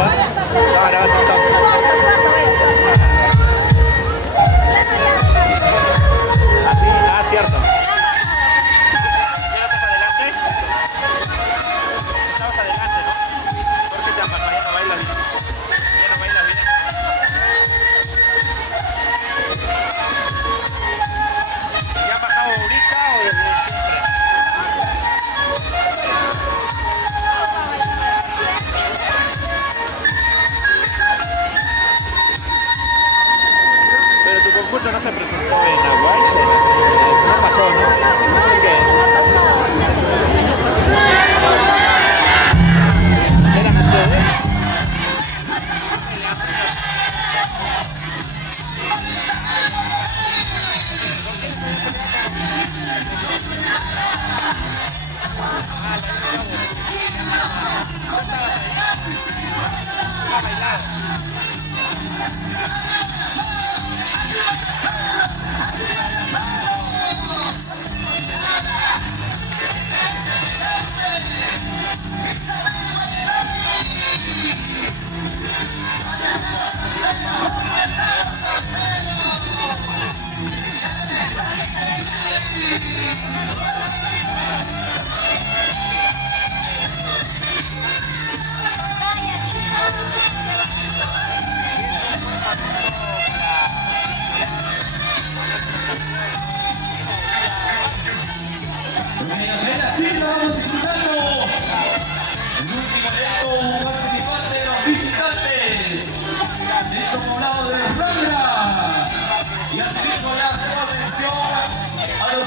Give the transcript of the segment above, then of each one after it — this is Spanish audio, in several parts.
grabando, ¿ah? Estaba grabando un toque. ¿Así? Ah, cierto. ¿Ya no estás adelante? Estabas adelante, ¿no? ¿Por qué te han pasado? Ya no bailas bien. Ya no bailas bien. ¿Ya han bajado ahorita o desde siempre? Pero tu conjunto no se presentó en Aguache. No pasó, ¿no? ¿Por qué? ¿Eran ustedes?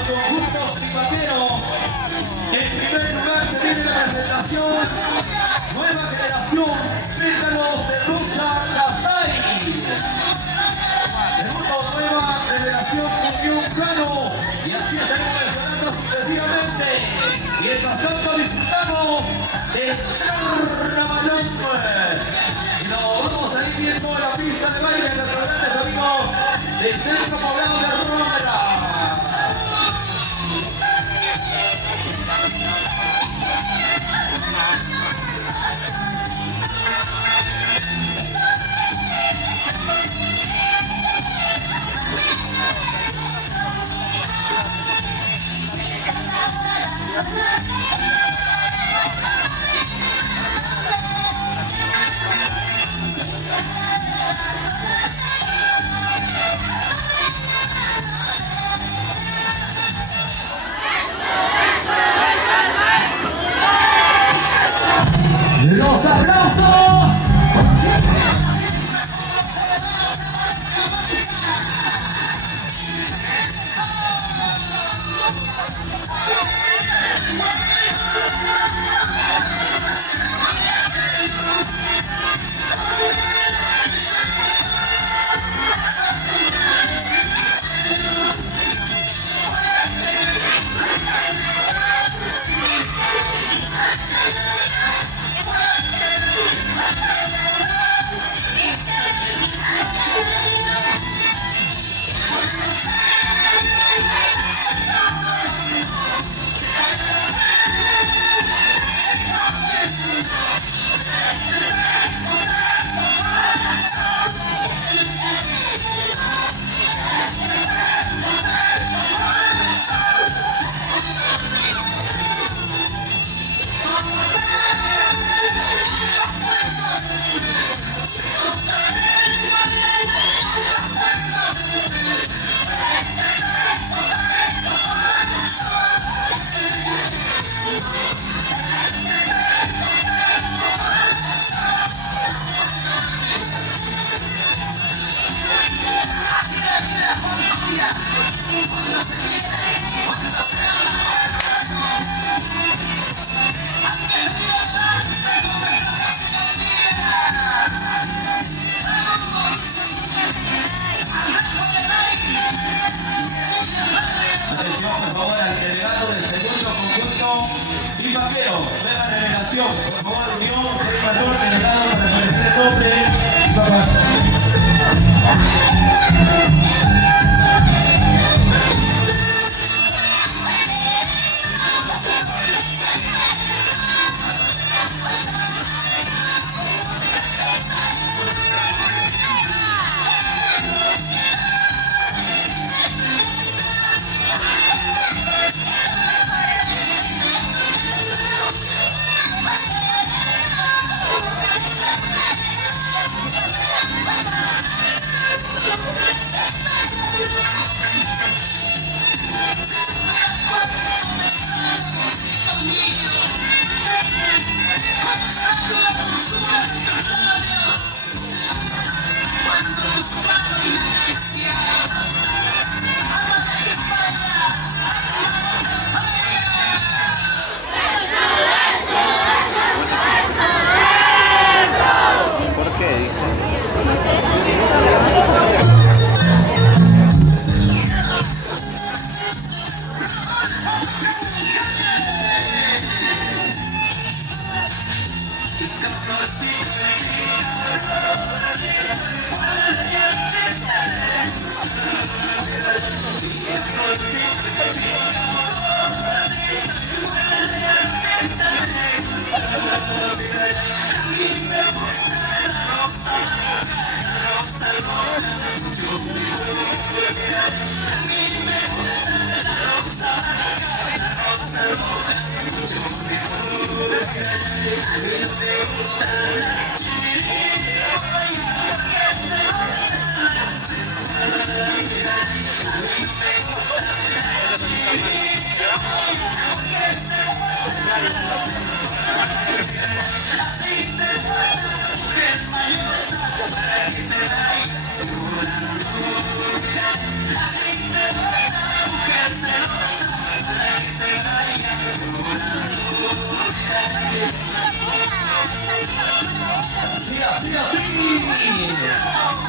Conjuntos simpateros. En primer lugar se viene la presentación Nueva Generación Pétalos de Rosa Casay. Tenemos Nueva Generación Unión Plano. Y así estaremos mencionando sucesivamente. Mientras tanto disfrutamos del carnavalón. Y nos vamos a ir viendo la pista de baile de nuestros grandes amigos del Centro Poblado de Rondra. ¡Los aplausos! Nueva revelación, por favor, unión, soy mayor, delegado para establecer el nombre. Papá.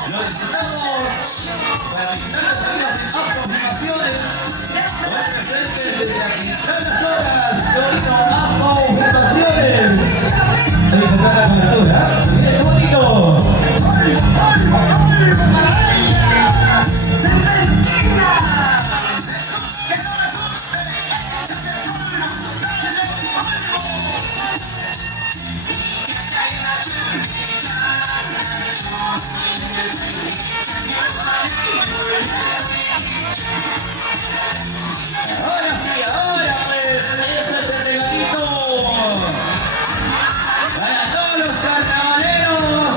Los invitamos para visitar las salidas de confirmaciones. Hoy presentes desde las tempranas horas. Bonito, más confirmaciones. Ahí se trata la cobertura. ¡Qué bonito! Ahora pues, ese es el regalito para todos los carnavaleros.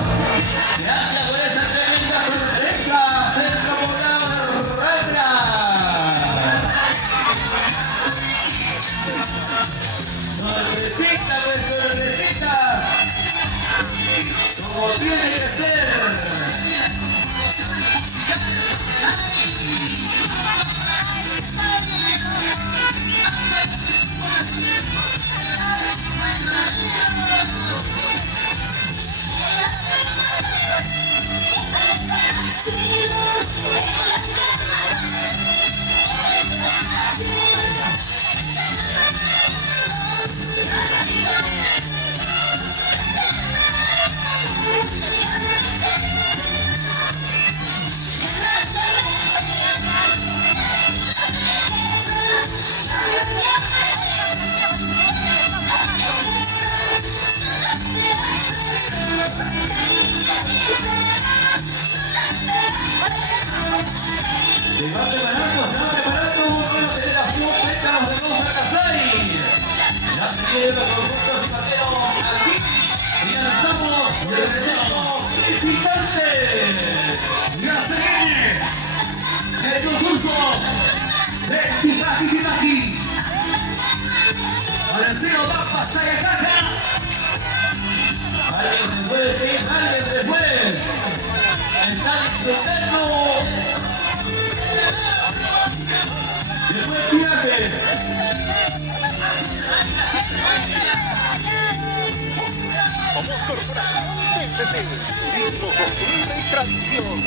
Gracias por esa tremenda sorpresa, Centro Poblado de Rangra. Sorpresita, pues sorpresita, como tiene que ser. Se va preparando una nueva generación Pétalos de Rosa Casay. Ya se viene los conjuntos vaqueros aquí y lanzamos el visitante. Ya se viene el concurso de Titaki. Valencino Papa Sayacaca. Alguien se fue, sí, alguien se fue. Está disfrutando. Después viaje. Somos Corporación TCT, Turismo, Costumbre y Tradición.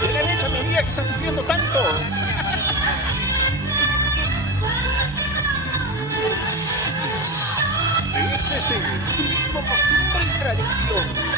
¿Qué le han hecho a mi amiga que está sufriendo tanto? ¿Sí? costumbre y tradición.